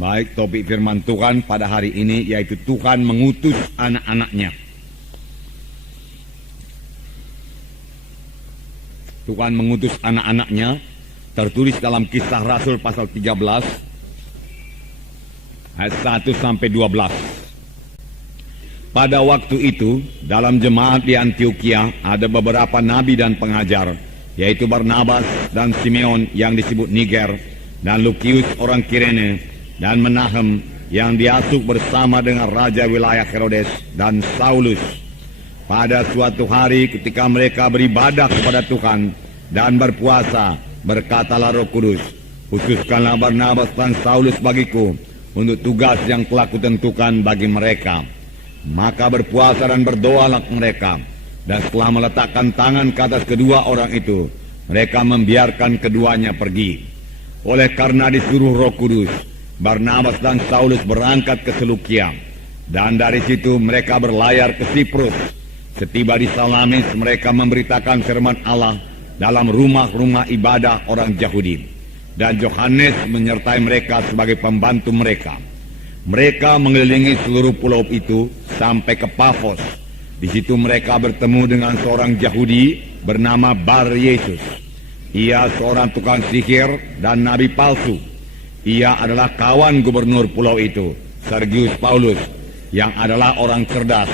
Baik, topik firman Tuhan pada hari ini yaitu Tuhan mengutus anak-anaknya. Tuhan mengutus anak-anaknya tertulis dalam Kisah Rasul pasal 13 ayat 1 sampai 12. Pada waktu itu dalam jemaat di Antioquia ada beberapa nabi dan pengajar, yaitu Barnabas dan Simeon yang disebut Niger, dan Lukius orang Kirene, dan Menahem yang diasuh bersama dengan raja wilayah Herodes dan Saulus. Pada suatu hari ketika mereka beribadah kepada Tuhan dan berpuasa, berkatalah Roh Kudus, "Khususkanlah Barnabas dan Saulus bagiku untuk tugas yang telah kutentukan bagi mereka." Maka berpuasa dan berdoalah mereka, dan setelah meletakkan tangan ke atas kedua orang itu, mereka membiarkan keduanya pergi. Oleh karena disuruh Roh Kudus, Barnabas dan Saulus berangkat ke Selukia, dan dari situ mereka berlayar ke Siprus. Setiba di Salamis, mereka memberitakan firman Allah dalam rumah-rumah ibadah orang Yahudi, dan Yohanes menyertai mereka sebagai pembantu mereka. Mereka mengelilingi seluruh pulau itu sampai ke Pafos. Di situ mereka bertemu dengan seorang Yahudi bernama Bar Yesus. Ia seorang tukang sihir dan nabi palsu. Ia adalah kawan gubernur pulau itu, Sergius Paulus, yang adalah orang cerdas.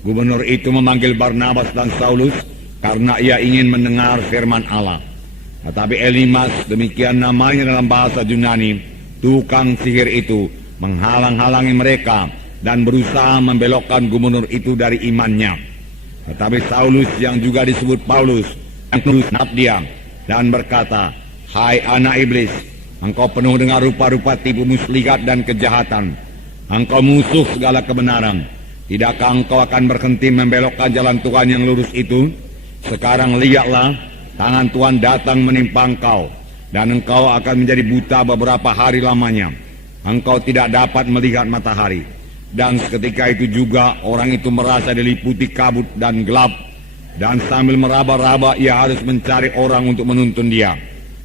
Gubernur itu memanggil Barnabas dan Saulus karena ia ingin mendengar firman Allah. Tetapi Elimas, demikian namanya dalam bahasa Yunani, tukang sihir itu, menghalang-halangi mereka dan berusaha membelokkan gubernur itu dari imannya. Tetapi Saulus yang juga disebut Paulus, yang menusnap dia dan berkata, "Hai anak iblis, engkau penuh dengan rupa-rupa tipu muslihat dan kejahatan. Engkau musuh segala kebenaran. Tidakkah engkau akan berhenti membelokkan jalan Tuhan yang lurus itu? Sekarang lihatlah, tangan Tuhan datang menimpa engkau, dan engkau akan menjadi buta beberapa hari lamanya. Engkau tidak dapat melihat matahari." Dan seketika itu juga orang itu merasa diliputi kabut dan gelap, dan sambil meraba-raba ia harus mencari orang untuk menuntun dia.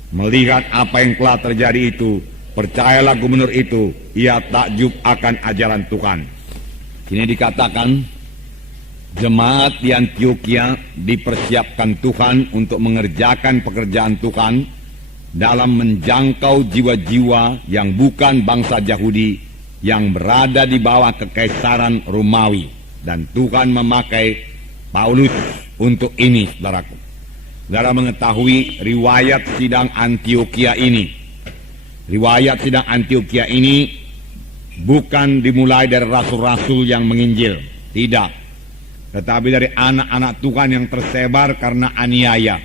Melihat apa yang telah terjadi itu, percayalah gubernur itu, ia takjub akan ajaran Tuhan. Ini dikatakan, jemaat di Antioquia dipersiapkan Tuhan untuk mengerjakan pekerjaan Tuhan dalam menjangkau jiwa-jiwa yang bukan bangsa Yahudi yang berada di bawah kekaisaran Romawi. Dan Tuhan memakai Paulus untuk ini, saudaraku. Saudara mengetahui riwayat sidang Antioquia ini. Riwayat sidang Antioquia ini bukan dimulai dari rasul-rasul yang menginjil. Tidak. Tetapi dari anak-anak Tuhan yang tersebar karena aniaya.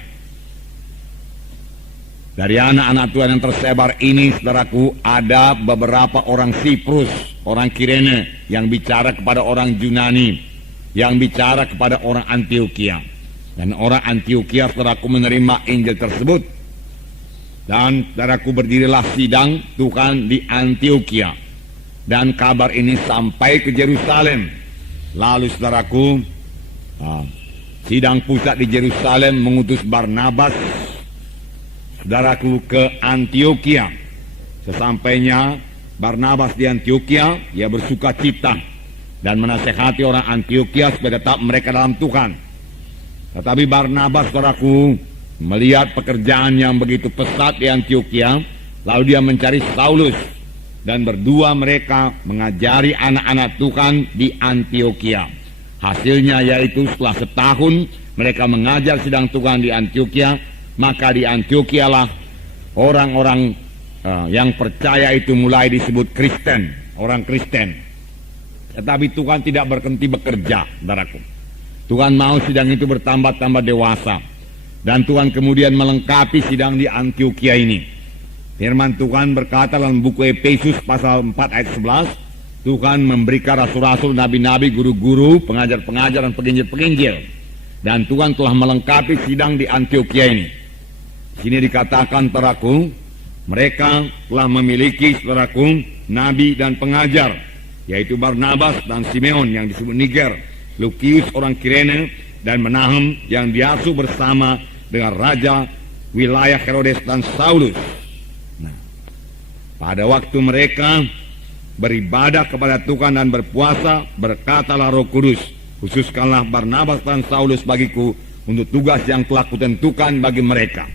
Dari anak-anak Tuhan yang tersebar ini, saudaraku, ada beberapa orang Siprus, orang Kirene, yang bicara kepada orang Yunani, yang bicara kepada orang Antioquia. Dan orang Antioquia, saudaraku, menerima Injil tersebut. Dan saudaraku, berdirilah sidang Tuhan di Antioquia. Dan kabar ini sampai ke Yerusalem. Lalu saudaraku, sidang pusat di Yerusalem mengutus Barnabas, saudaraku, ke Antioquia. Sesampainya Barnabas di Antioquia, ia bersuka cita dan menasehati orang Antioquia supaya tetap mereka dalam Tuhan. Tetapi Barnabas, saudaraku, melihat pekerjaan yang begitu pesat di Antioquia, lalu dia mencari Saulus, dan berdua mereka mengajari anak-anak Tuhan di Antioquia. Hasilnya yaitu setelah setahun mereka mengajar sidang Tuhan di Antioquia, maka di Antioquia lah orang-orang yang percaya itu mulai disebut Kristen, orang Kristen. Tetapi Tuhan tidak berhenti bekerja, saudaraku. Tuhan mau sidang itu bertambah-tambah dewasa, dan Tuhan kemudian melengkapi sidang di Antioquia ini. Firman Tuhan berkata dalam buku Efesus pasal 4 ayat 11, Tuhan memberikan rasul-rasul, nabi-nabi, guru-guru, pengajar-pengajar, dan penginjil-penginjil. Dan Tuhan telah melengkapi sidang di Antioquia ini. Sini dikatakan, saudaraku, mereka telah memiliki, saudaraku, nabi dan pengajar, yaitu Barnabas dan Simeon yang disebut Niger, Lukius orang Kirene, dan Menahem yang diasuh bersama dengan raja wilayah Herodes dan Saulus. Nah, pada waktu mereka beribadah kepada Tuhan dan berpuasa, berkatalah Roh Kudus, khususkanlah Barnabas dan Saulus bagiku untuk tugas yang telah kutentukan bagi mereka.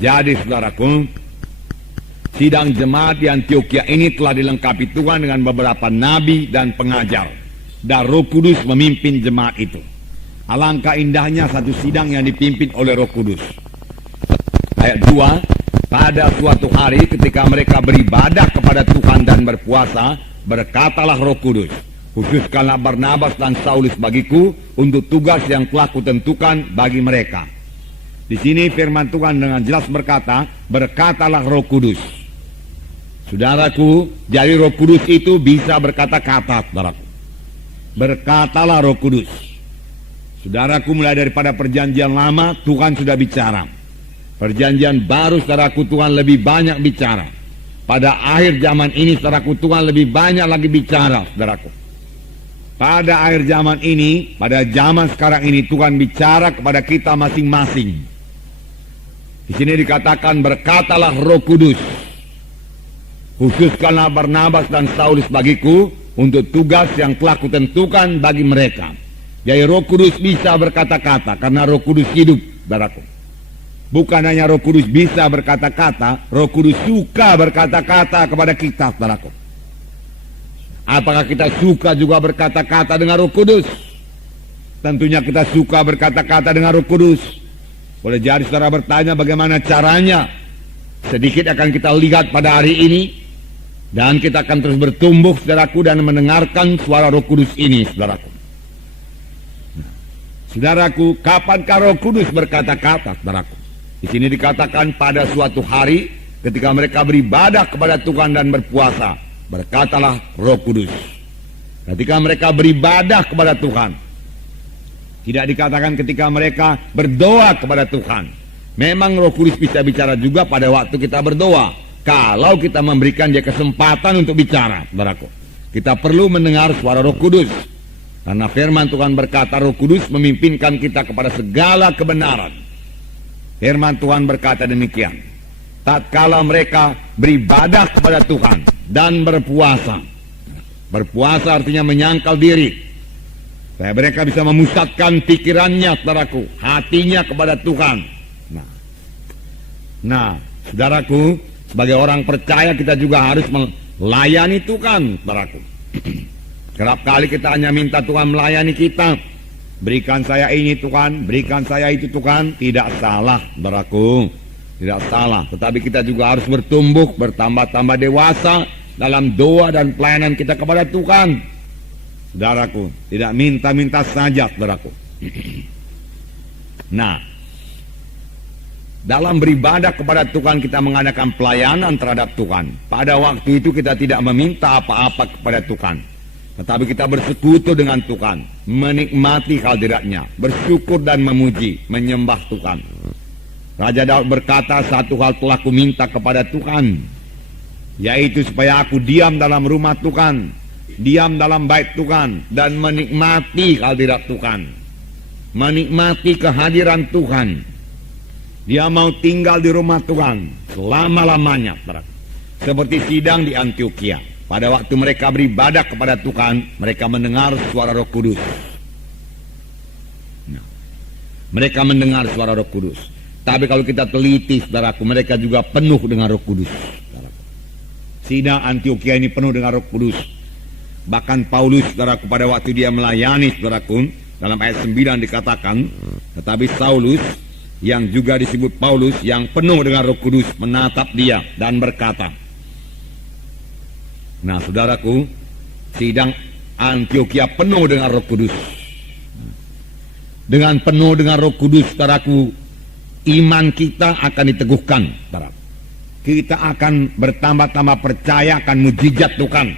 Jadi saudaraku, sidang jemaat di Antioquia ini telah dilengkapi Tuhan dengan beberapa nabi dan pengajar, dan Roh Kudus memimpin jemaat itu. Alangkah indahnya satu sidang yang dipimpin oleh Roh Kudus. Ayat 2, pada suatu hari ketika mereka beribadah kepada Tuhan dan berpuasa, berkatalah Roh Kudus, khususkanlah Barnabas dan Saulus bagiku untuk tugas yang telah kutentukan bagi mereka. Di sini firman Tuhan dengan jelas berkata, berkatalah Roh Kudus. Saudaraku, jadi Roh Kudus itu bisa berkata-kata, saudaraku. Berkatalah Roh Kudus. Saudaraku, mulai daripada perjanjian lama Tuhan sudah bicara. Perjanjian baru saudaraku Tuhan lebih banyak bicara. Pada akhir zaman ini saudaraku Tuhan lebih banyak lagi bicara, saudaraku. Pada akhir zaman ini, pada zaman sekarang ini Tuhan bicara kepada kita masing-masing. Di sini dikatakan berkatalah Roh Kudus, khususkanlah Barnabas dan Saulus bagiku untuk tugas yang telah kutentukan bagi mereka. Jadi Roh Kudus bisa berkata-kata karena Roh Kudus hidup, saudaraku. Bukan hanya Roh Kudus bisa berkata-kata, Roh Kudus suka berkata-kata kepada kita, saudaraku. Apakah kita suka juga berkata-kata dengan Roh Kudus? Tentunya kita suka berkata-kata dengan Roh Kudus. Boleh jadi saudara bertanya bagaimana caranya. Sedikit akan kita lihat pada hari ini. Dan kita akan terus bertumbuh, saudaraku, dan mendengarkan suara Roh Kudus ini, saudaraku. Saudaraku, kapankah Roh Kudus berkata-kata, saudaraku? Di sini dikatakan pada suatu hari ketika mereka beribadah kepada Tuhan dan berpuasa, berkatalah Roh Kudus. Ketika mereka beribadah kepada Tuhan, tidak dikatakan ketika mereka berdoa kepada Tuhan. Memang Roh Kudus bisa bicara juga pada waktu kita berdoa, kalau kita memberikan dia kesempatan untuk bicara, saudaraku. Kita perlu mendengar suara Roh Kudus. Karena firman Tuhan berkata Roh Kudus memimpinkan kita kepada segala kebenaran. Firman Tuhan berkata demikian. Tatkala mereka beribadah kepada Tuhan dan berpuasa. Berpuasa artinya menyangkal diri. Supaya mereka bisa memusatkan pikirannya, saudaraku, hatinya kepada Tuhan. Nah, saudaraku, sebagai orang percaya kita juga harus melayani Tuhan, saudaraku. Kerap kali kita hanya minta Tuhan melayani kita. Berikan saya ini Tuhan, berikan saya itu Tuhan. Tidak salah, saudaraku. Tidak salah. Tetapi kita juga harus bertumbuh, bertambah-tambah dewasa dalam doa dan pelayanan kita kepada Tuhan. Saudaraku, tidak minta-minta saja, saudaraku. Nah, dalam beribadah kepada Tuhan kita mengadakan pelayanan terhadap Tuhan. Pada waktu itu kita tidak meminta apa-apa kepada Tuhan. Tetapi kita bersekutu dengan Tuhan, menikmati hadiratnya, bersyukur dan memuji, menyembah Tuhan. Raja Daud berkata, satu hal telah ku minta kepada Tuhan, yaitu supaya aku diam dalam rumah Tuhan, diam dalam bait Tuhan, dan menikmati hadirat Tuhan, menikmati kehadiran Tuhan. Dia mau tinggal di rumah Tuhan selama-lamanya, seperti sidang di Antioquia. Pada waktu mereka beribadah kepada Tuhan, mereka mendengar suara Roh Kudus. Nah, mereka mendengar suara Roh Kudus. Tapi kalau kita teliti, saudaraku, mereka juga penuh dengan Roh Kudus. Saudaraku. Sidang Antioquia ini penuh dengan Roh Kudus. Bahkan Paulus, saudaraku, pada waktu dia melayani, saudaraku, dalam ayat 9 dikatakan, tetapi Saulus, yang juga disebut Paulus, yang penuh dengan Roh Kudus, menatap dia dan berkata. Nah, saudaraku, sidang Antioquia penuh dengan Roh Kudus. Dengan penuh dengan Roh Kudus, saudaraku, iman kita akan diteguhkan, saudaraku. Kita akan bertambah-tambah percaya akan mujizat Tuhan.